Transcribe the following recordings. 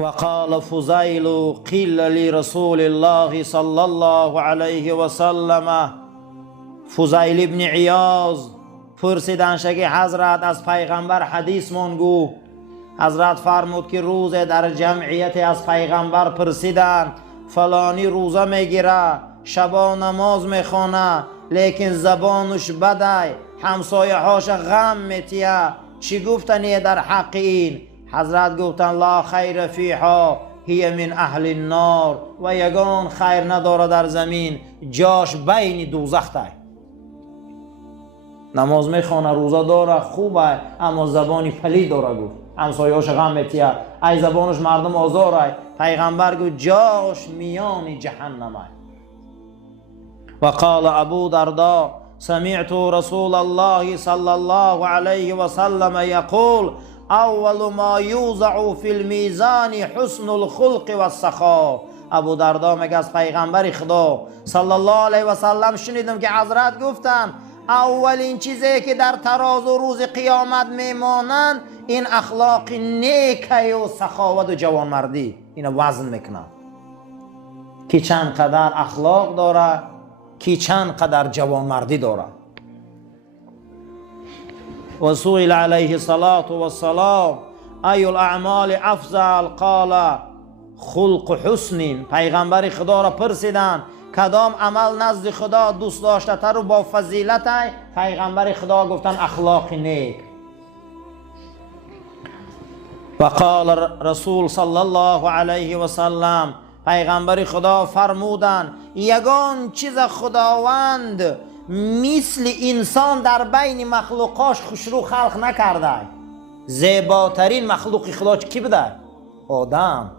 وقال فضيل قيل لرسول الله صلى الله عليه وسلم، فضیل ابن عیاض پرسیدند که حضرت از پیغمبر حدیث مانگو. حضرت فرمود که روز در جمعیت از پیغمبر پرسیدند فلانی روزه میگیره، شبا نماز میخونه، لیکن زبانش بده، همسایه هاش غم میتیه، چی گفتنی در حق این؟ حضرت گفتن لا خیر فیها هی من اهل النار، و یگان خیر نداره در زمین، جاش بین دوزخ ده. نماز میخونه، روزه داره، خوبه، اما زبانی پلید داره. گفت همسایه‌اش غم میتیه، ای زبانش مردم آزاره. پیغمبر گفت جاش میان جهنمه. و قال ابو درداء سمعت رسول الله صلی الله علیه و سلم یقول اول ما یوضع فی المیزان حسن الخلق و السخاء. ابو درداء میگه از پیغمبر خدا صلی الله علیه و سلم شنیدم که حضرت گفتن اولین چیزی که در ترازو روز قیامت میمانند این اخلاق نیکی و سخاوت و جوانمردی. اینو وزن میکنن که چند قدر اخلاق داره، که چند قدر جوانمردی داره. و سئل علیه الصلاة والسلام ای الاعمال افضل؟ قال خلق حسن. پیغمبر خدا را پرسیدن کدام عمل نزد خدا دوست داشته تر و با فضیلت ای؟ پیغمبر خدا گفتن اخلاق نیک. و قال رسول صلی الله علیه و سلم، پیغمبر خدا فرمودن یگان چیز خداوند مثل انسان در بین مخلوقاش خوشرو خلق نکرده. زیباترین مخلوق خدا کی بوده؟ آدم.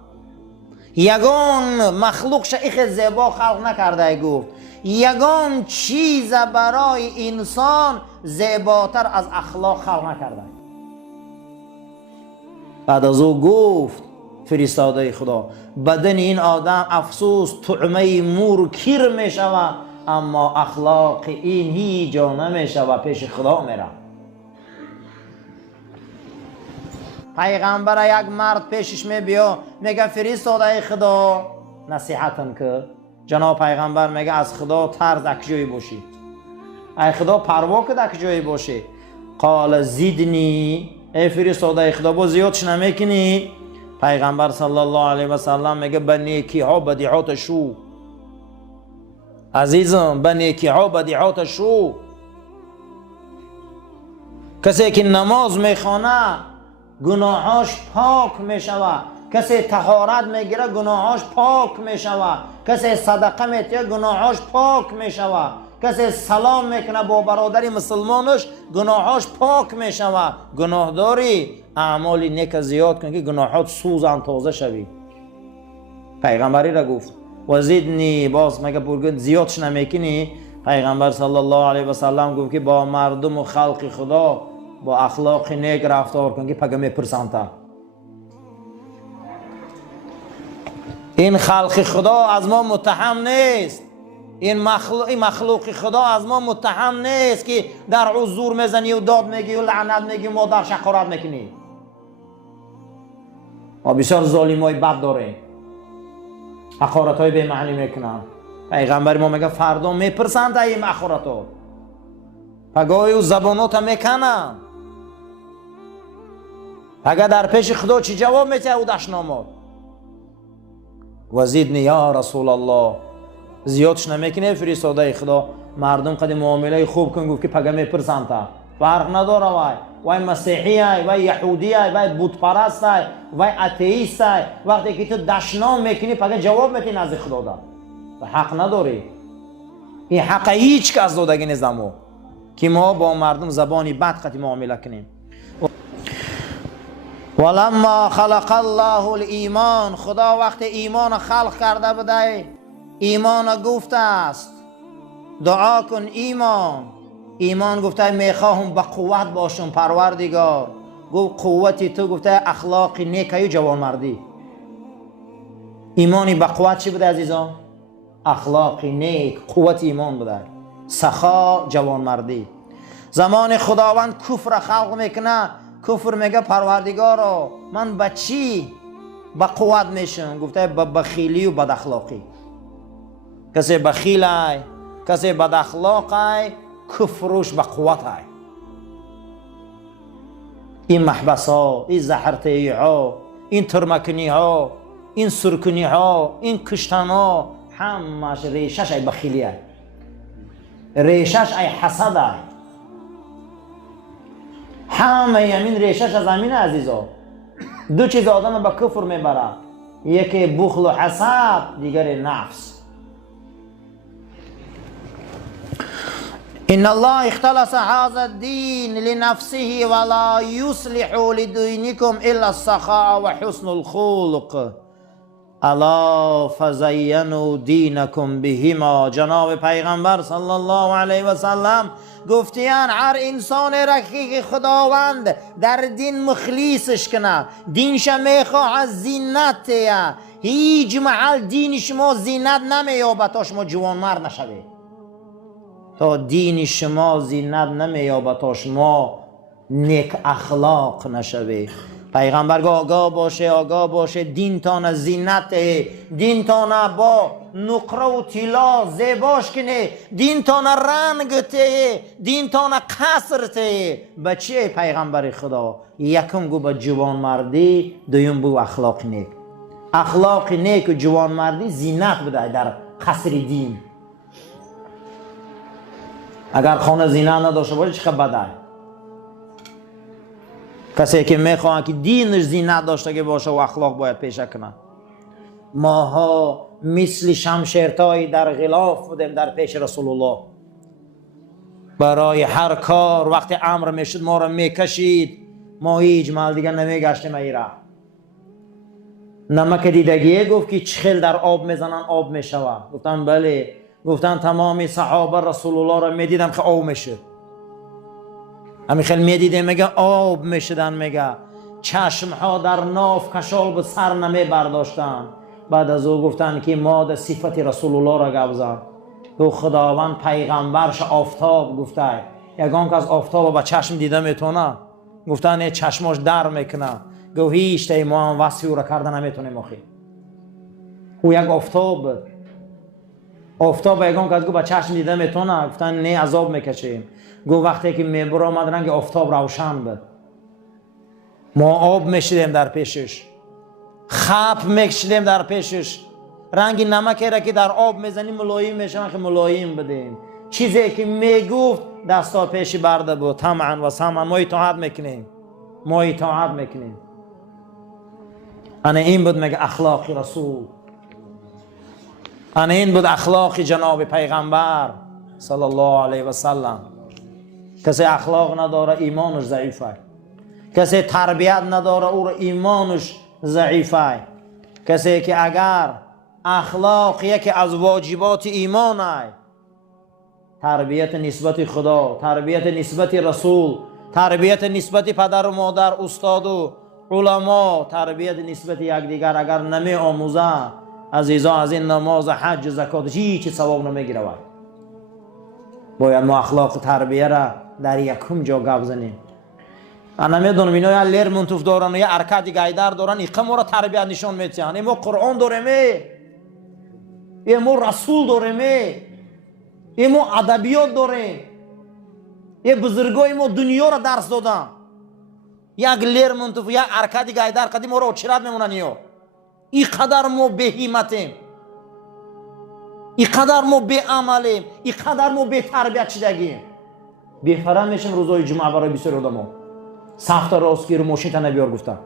یگان مخلوق شیخ زیبا خلق نکرده. گفت یگان چیز برای انسان زیباتر از اخلاق خلق نکرده. بعد از او گفت فرستاده خدا بدن این آدم افسوس طعمه مور کیر می شود، اما اخلاق این هیچ جا نمی شود، پیش خدا میره. پیغمبر یک مرد پیشش می بیا میگه فرستاده خدا نصیحتم که جناب پیغمبر میگه از خدا ترس اکجایی باشی، ای خدا پروا کد اکجایی باشی. قال زیدنی، ای فرستاده خدا با زیادش نمیکنی؟ پیغمبر صلی الله علیه و سلم میگه به نیکی ها بدیعات شو. عزیزم به نیکی ها بدیعات شو. کسی که نماز میخونه گناهاش پاک میشود، کسی طهارت میگیره گناهاش پاک میشود، کسی صدقه میتیه گناهاش پاک میشود، کسی سلام میکنه با برادری مسلمانش گناهاش پاک میشود. گناه داری اعمالی نیک زیاد کن که گناهات سوزن تازه شوی. پیغمبری را گفت و زیدنی، باز مگه برگن زیادش نمیکنی؟ پیغمبر صلی الله علیه و سلم گفت که با مردم و خلق خدا با اخلاق نیک رفتار کن که پگه میپرسند. این خلق خدا از ما متهم نیست، این مخلوق خدا از ما متهم نیست که در حضور میزنی و داد میگی و لعنت میگی و در شقارت میکنی. ما بسیار ظالمای بد داریم، حقارت های به معنی میکنن. پیغمبر ما میگه فردا میپرسند این حقارت ها، پگاهی و زبانات هم میکنن، پگه در پیش خدا چی جواب میده او دشنامات. و زیدنی یا رسول الله، زیادش نمیکنه فرستاده خدا، مردم قد معامله خوب کن. گفت که پگه میپرسند تا فرق نداره وای مسیحی ای وای یهودی ای وای بت پرست ای وای اتئیست ای، وقتی که تو دشنام میکنی پگه جواب میدی نزد خدا دا و حق نداری. این حق هیچ کس دادگی نیست ما که ما با مردم زبانی بد قد معامله کنیم. ولما خلق الله الایمان، خدا وقت ایمان خلق کرده بوده ایمان گفته است دعا کن ایمان. ایمان گفته میخواهم به قوت باشم پروردگار. گفت قوتی تو؟ گفته اخلاق نیکی و جوانمردی. ایمانی به قوت چی بوده عزیزان؟ اخلاق نیک، قوت ایمان بوده، سخا، جوانمردی. زمان خداوند کفر خلق میکنه، کفر میگه پروردگارا من به چی با قوت میشن. گفته با بخیلی و بد اخلاقی. کسی بخیل ای، کسی بد اخلاق ای، کفرش با قوت ای. این محبس ها، این زهرتهی ها، این ترمکنی ها، این سرکنی ها، این کشتن ها، همش ریشش ای بخیلی ای، ریشش ای حسد ای. همه همین ریشش از همین عزیزا. دو چیز آدم به کفر میبره، یکی بخل و حسد، دیگر نفس. ان الله اختلس هذا الدين لنفسه ولا يصلح لدينكم الا السخاء وحسن الخلق الا فزینوا دینکم بهما. جناب پیغمبر صلی الله علیه و سلم گفتیان هر انسان رقیق خداوند در دین مخلیصش کنه، دینش میخواه از زینت، هیچ محل دین شما زینت نمییابه تا شما جوان مرد نشوه، تا دین شما زینت نمییابه تا شما نیک اخلاق نشوه. پیغمبر آگاه باشه، آگاه باشه، دین تان زینت، دین تان با نقره و طلا زیباش کنه، دین تان رنگ ته، دین تان قصر ته. بچه پیغمبر خدا یکم گو با جوان مردی، دویم بو اخلاق نیک. اخلاق نیک و جوان مردی زینت بده در قصر دین. اگر خانه زینت نداشته باشه چه بده. کسی که میخواد که دینش زینت داشته باشه و اخلاق باید پیشه کنه. ماها مثل شمشیرتایی در غلاف بودیم در پیش رسول الله. برای هر کار وقتی امر میشد ما را میکشید، ما هیچ مال دیگه نمیگشتیم ایره. نمک دیدگیه گفت که چخیل در آب میزنن آب میشوه. گفتن بله. گفتن تمامی صحابه رسول الله را میدیدم که آب میشه. همین خیلی میدیده میگه آب میشدن، میگه چشم ها در ناف کشال به سر نمی برداشتن. بعد از او گفتن که ما در صفت رسول الله را گبزن. تو خداوند پیغمبرش آفتاب گفته یگان که از آفتاب با چشم دیده میتونه. گفتن چشماش در میکنه. گو هیچ تایی ما هم وصفی او را کرده نمیتونیم آخی. او یک آفتاب یگان که از گو با چشم دیده میتونه. گفتن نه عذاب میکشیم. گو وقتی که میبر آمد رنگ آفتاب روشن بود، ما آب میشیدیم در پیشش، خپ میکشیدیم در پیشش. رنگ نمکی را که در آب میزنیم ملایم میشن که ملایم بدیم. چیزی که میگفت دستا پیشی برده بود. طمعا و سمعا ما اطاعت میکنیم، ما اطاعت میکنیم. انا این بود میگه اخلاق رسول، انا این بود اخلاق جناب پیغمبر صلی الله علیه و سلم. کسی اخلاق نداره ایمانش ضعیفه. کسی تربیت نداره او را ایمانش ضعیفه. کسی که اگر اخلاق یکی از واجبات ایمان است، تربیت نسبت خدا، تربیت نسبت رسول، تربیت نسبت پدر و مادر، استاد و علما، تربیت نسبت یکدیگر اگر نمی آموزه، عزیزان از این نماز حج زکات هیچ ثواب نمیگیره. باید ما اخلاق تربیه را در یکم جا گپ زنیم. انا میدونم اینا یا لیر منطوف دارن یا ارکادی گایدار دارن، ایقا ما را تربیت نشان میدن. ما قرآن داریم، ما رسول داریم، ما ادبیات داریم، بزرگای ما دنیا را درس دادن. یک لیر منطوف یا ارکادی گایدار قدی ما را چرا میمونن. اینقدر ما بهیمتیم، اینقدر ما به عملیم، اینقدر ما به تربیت شدگیم. بهتره میشیم روزای جمعه برای بسیار آدم سخت راستگیر و ماشین تا نبیار گفتن.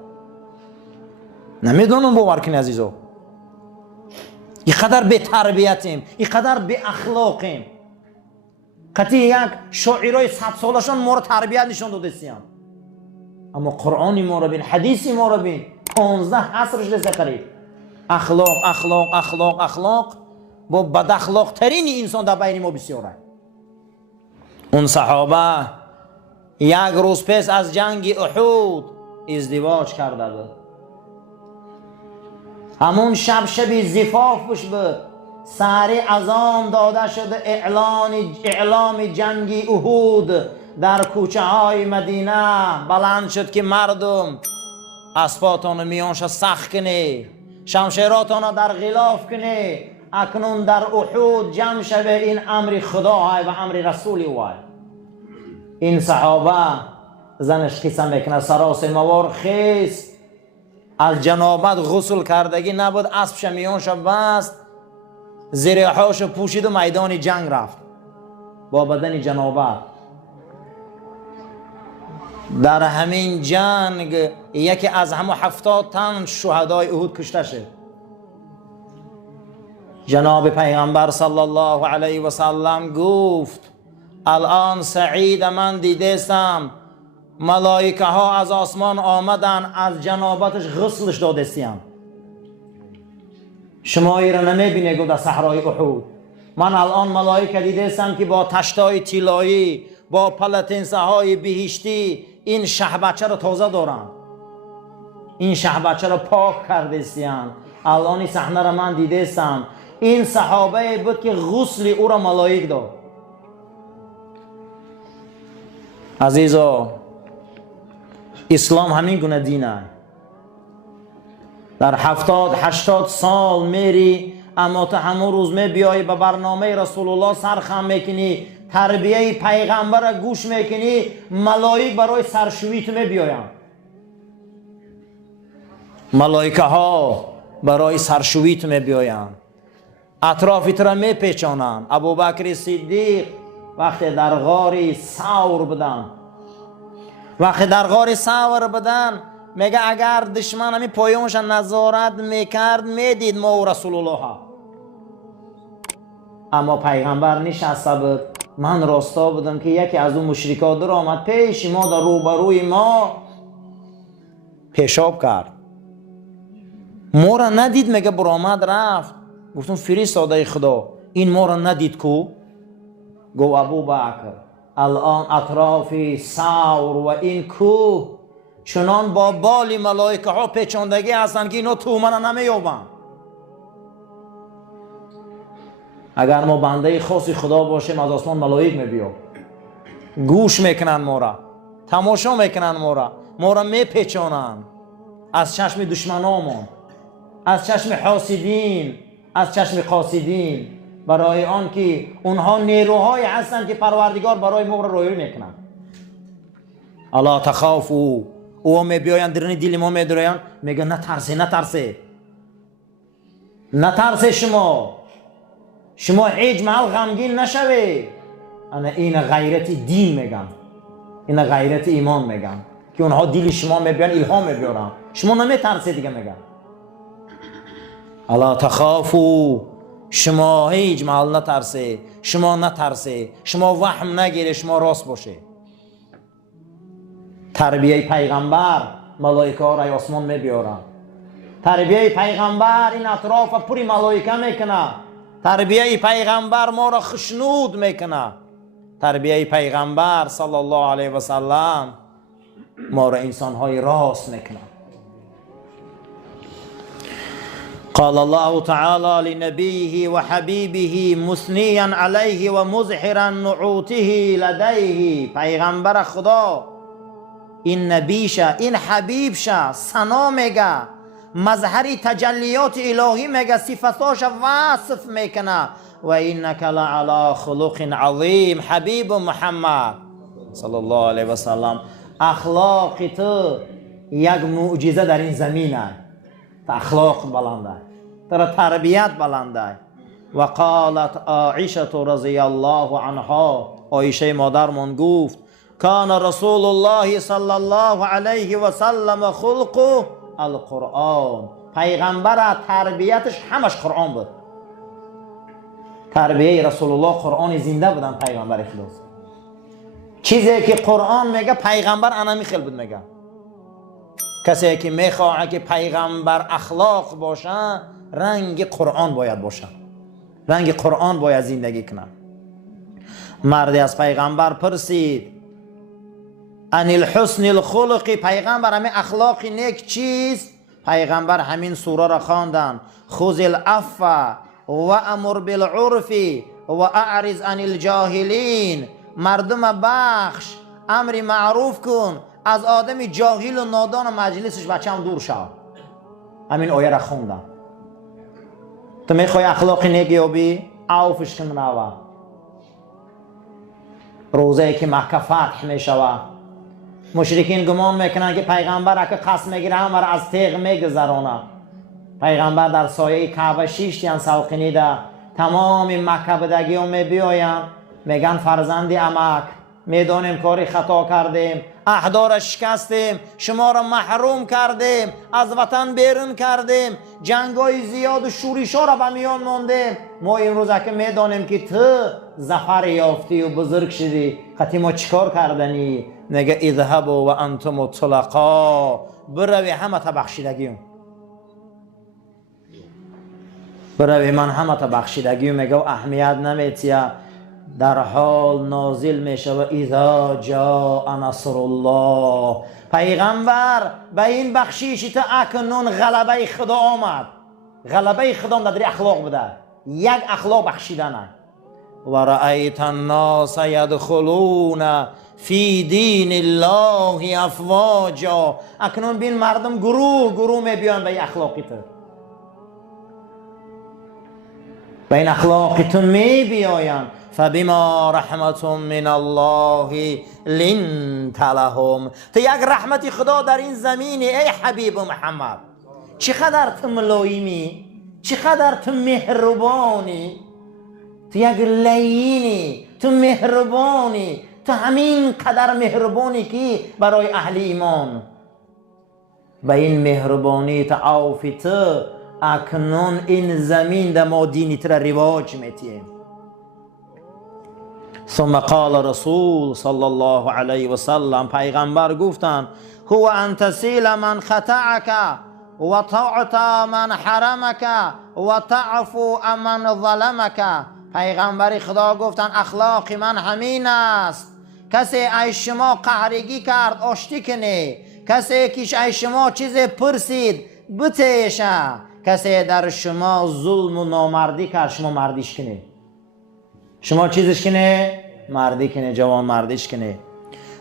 نمیدونم باور کنی عزیزا. اینقدر به تربیتیم، اینقدر به اخلاقیم. قطعی یک شاعرای 100 سالشان ما را تربیت نشان دادستیم. اما قرآنی ما را بین، حدیثی ما را بین، 15 حصرش لسه قریب. اخلاق اخلاق اخلاق اخلاق با بد اخلاق ترین انسان در بین ما بسیاره. اون صحابه یک روز پس از جنگ احد ازدواج کرده بود. همون شب زفافش بود. سحری اذان داده شده اعلام جنگ احد در کوچه های مدینه بلند شد که مردم اسباتان میانش سخت کنی، شمشیراتان در غلاف کنی. اکنون در احود جمع شوه، این امر خدا های و امر رسولی وای. این صحابه زنش قسم میکنه سراس موار خیست، از جنابت غسل کردگی نبود، اسبش میانش بست، زریحاش پوشید و میدان جنگ رفت با بدن جنابت. در همین جنگ یکی از همه 70 تن شهدای احد کشته شد. جناب پیغمبر صلی الله علیه و سلم گفت الان سعید من دیدستم ملائکه ها از آسمان آمدن از جنابتش غسلش دادستیم. شما ای را نمیبینه گفت در صحرای احد. من الان ملائکه دیدستم که با تشتای طلایی، با پلتنسه های بهشتی این شهبچه را تازه دارن، این شهبچه را پاک کردستیم. الان این صحنه را من دیدستم. این صحابه بود که غسل او را ملائک داد. عزیزا، اسلام همین گونه دینه. در 70-80 سال میری اما تا همون روز می بیایی به برنامه رسول الله سرخم میکنی، تربیه پیغمبر را گوش میکنی، ملائک برای سرشویت می بیاین. ملائکه ها برای سرشویت می بیاین، اطرافت را می پیچانند. ابوبکر صدیق وقتی در غار ثور بدن، وقتی در غار ثور بدن میگه اگر دشمن همی پایانش نظارت میکرد میدید ما و رسول الله ها. اما پیغمبر نشسته بود. من راستا بودم که یکی از اون مشرکا در آمد پیش ما، در روبروی ما پیشاب کرد، ما را ندید، میگه برآمد رفت. گفتم فرستاده خدا این ما را ندید کو؟ گو ابوبکر الان اطراف ثور و این کوه چنان با بال ملائکه ها پیچاندگی هستند که اینا تو من نمیابند. اگر ما بنده خاصی خدا باشیم از آسمان ملائک میبیاد، گوش میکنن ما را، تماشا میکنن ما را میپیچانن از چشم دشمنامون، از چشم حاسدین، از چشم قاصدین، برای آن که اونها نیروهایی هستند که پروردگار برای ما را رویایی میکنن. الا تخافوا، او میبیاین درون دل ما میدروین، میگن نترسه شما هیچ محل غمگین نشوی. انا این غیرت دین میگن، این غیرت ایمان میگن که اونها دل شما میبیان الهام میبیارن، شما نمیترسید دیگه. میگن الا تخافوا، شما هیچ محل نترسه، شما نترسه، شما وهم نگیره، شما راست باشه. تربیه پیغمبر ملائکه ها را آسمان میبیارن. تربیه پیغمبر این اطراف پوری ملائکه میکنه. تربیه پیغمبر ما را خشنود میکنه. تربیه پیغمبر صلی الله علیه و سلم ما را انسان های راست میکنه. قال الله تعالى لنبيه وحبيبه مثنيا عليه ومظهرا نعوته لديه. پیغمبر خدا این نبیشه، این حبیبشه، ثنا میگه، مظهری تجلیات الهی میگه، صفتاش وصف میکنه. و اینک لعلی خلق عظیم. حبیب محمد صلی الله علیه و سلم، اخلاق تو یک معجزه در این زمینه. اخلاق بلنده، ترا تربیت بلنده. و قالت عایشه رضی الله عنها، عایشه مادرمون گفت کان رسول الله صلی الله علیه و سلم خلقه القرآن. پیغمبر تربیتش همش قرآن بود. تربیه رسول الله قرآن زنده بودن. پیغمبر خلاص چیزی که قرآن میگه پیغمبر انا میخل بود میگه. کسی که میخواه که پیغمبر اخلاق باشه رنگ قرآن باید باشه، رنگ قرآن باید زندگی کنه. مردی از پیغمبر پرسید ان الحسن الخلق، پیغمبر همین اخلاق نیک چیست؟ پیغمبر همین سوره را خواندن خذ العفو و امر بالعرف و اعرض عن الجاهلین. مردم بخش، امر معروف کن، از آدم جاهل و نادان مجلسش بچه‌ام دور شود. همین آیه را خوندم. تو میخوای اخلاق نیک یابی؟ عوفش کن نوا. روزه که مکه فتح میشود مشرکین گمان میکنن که پیغمبر که قسم میگیره همه را از تیغ میگذرانه. پیغمبر در سایه کعبه 6 تن سلقینیده. تمام مکه بدگی ها میبیاین میگن فرزندی عمک میدانیم کاری خطا کردیم، عهدا را شکستیم، شما را محروم کردیم، از وطن بیرون کردیم، جنگای زیاد و شورش ها را به میان ماندیم. ما این روزه که میدانیم که تو ظفر یافتی و بزرگ شدی، خطی ما چیکار کردنی؟ میگه اذهبوا و انتم طلقا، بروی همه تا بخشیدگیم، بروی من همه تا بخشیدگیم. میگه اهمیت نمیتیه. در حال نازل میشه و اذا جاء نصر الله. پیغمبر به این بخشیش تا اکنون غلبه خدا آمد. غلبه خدا در اخلاق بوده، یک اخلاق بخشیدن. و رأیت الناس یدخلون فی دین الله افواجا. اکنون بین مردم گروه گروه میبیان به این اخلاقی تو، به این اخلاقی تو میبیاین. فبما رحمت من الله لنت لهم. تو یک رحمت خدا در این زمینی ای حبیب محمد. چقدر تو ملایمی، چقدر تو مهربانی، تو یک لینی، تو مهربانی، تو همین قدر مهربانی که برای اهل ایمان. به این مهربانی تو عافی تو اکنون این زمین در ما دینی تر رواج میتیم. ثم قال رسول صلی الله علیه و سلم، پیغمبر گفتن هو ان تسیل من خطعک و تعط من حرمک و تعفو من ظلمک. پیغمبر خدا گفتن اخلاق من همین است، کسی از شما قهرگی کرد آشتی کنه، کسی که از شما چیز پرسید بتیشه، کسی در شما ظلم و نامردی کرد شما مردیش کنه، شما چیزش کنه مردی کنه، جوان مردیش کنه.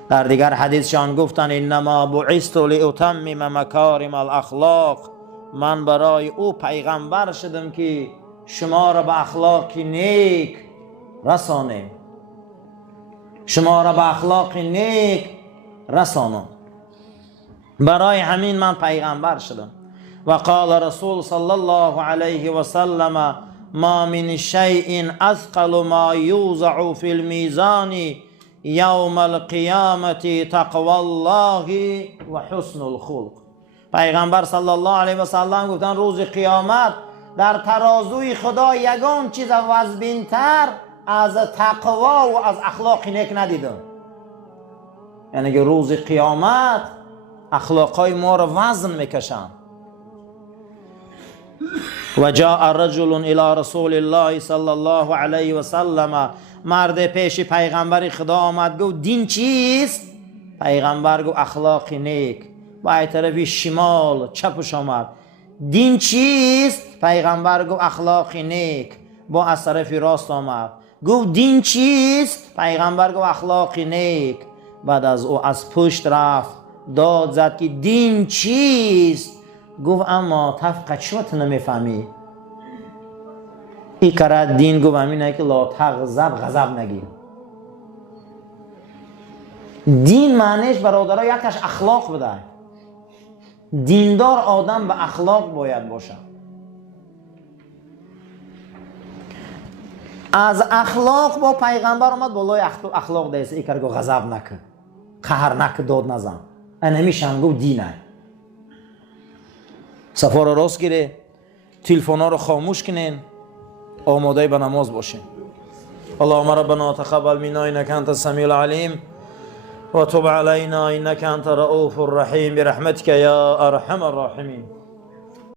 در دیگر حدیث شان گفتن انما بعثت لاتمم مکارم الاخلاق. من برای او پیغمبر شدم که شما را به اخلاق نیک رسانم، شما را به اخلاق نیک رسانم. برای همین من پیغمبر شدم. و قال رسول صلی الله علیه و سلم ما من شیء اثقل ما یوضع فی المیزان یوم القیامة تقوی الله و حسن الخلق. پیغمبر صلی الله علیه و سلم گفتن روز قیامت در ترازوی خدا یگان چیز وزن‌تر از تقوا و از اخلاق نیک ندیدم. یعنی که روز قیامت اخلاقای ما رو وزن میکشن. و جاء رجل الى رسول الله صلی الله علیه و سلم، مرد پیش پیغمبر خدا آمد گفت دین چیست؟ پیغمبر گفت اخلاق نیک. با طرف شمال چپش آمد دین چیست؟ پیغمبر گفت اخلاق نیک. با از طرف راست آمد گفت دین چیست؟ پیغمبر گفت اخلاق نیک. بعد از او از پشت رفت داد زد که دین چیست؟ گفت اما تفقه چوت نمیفهمی؟ این کرد دین گفت همینه که لا تغضب، غضب نگیر. دین معنیش برادرها یکش اخلاق بده. دیندار آدم به اخلاق باید باشه. از اخلاق با پیغمبر آمد بالای اخلاق دیسه ای کرد غضب نکن، قهر نکن، داد نزن. این همیشه گفت دینه. صفا رو راست گیره، تلفن ها رو خاموش کنین، آماده به نماز باشین. اللهم ربنا تقبل منا انك انت السميع العليم وتب علينا انك انت الرؤوف الرحيم برحمتك يا ارحم الراحمين.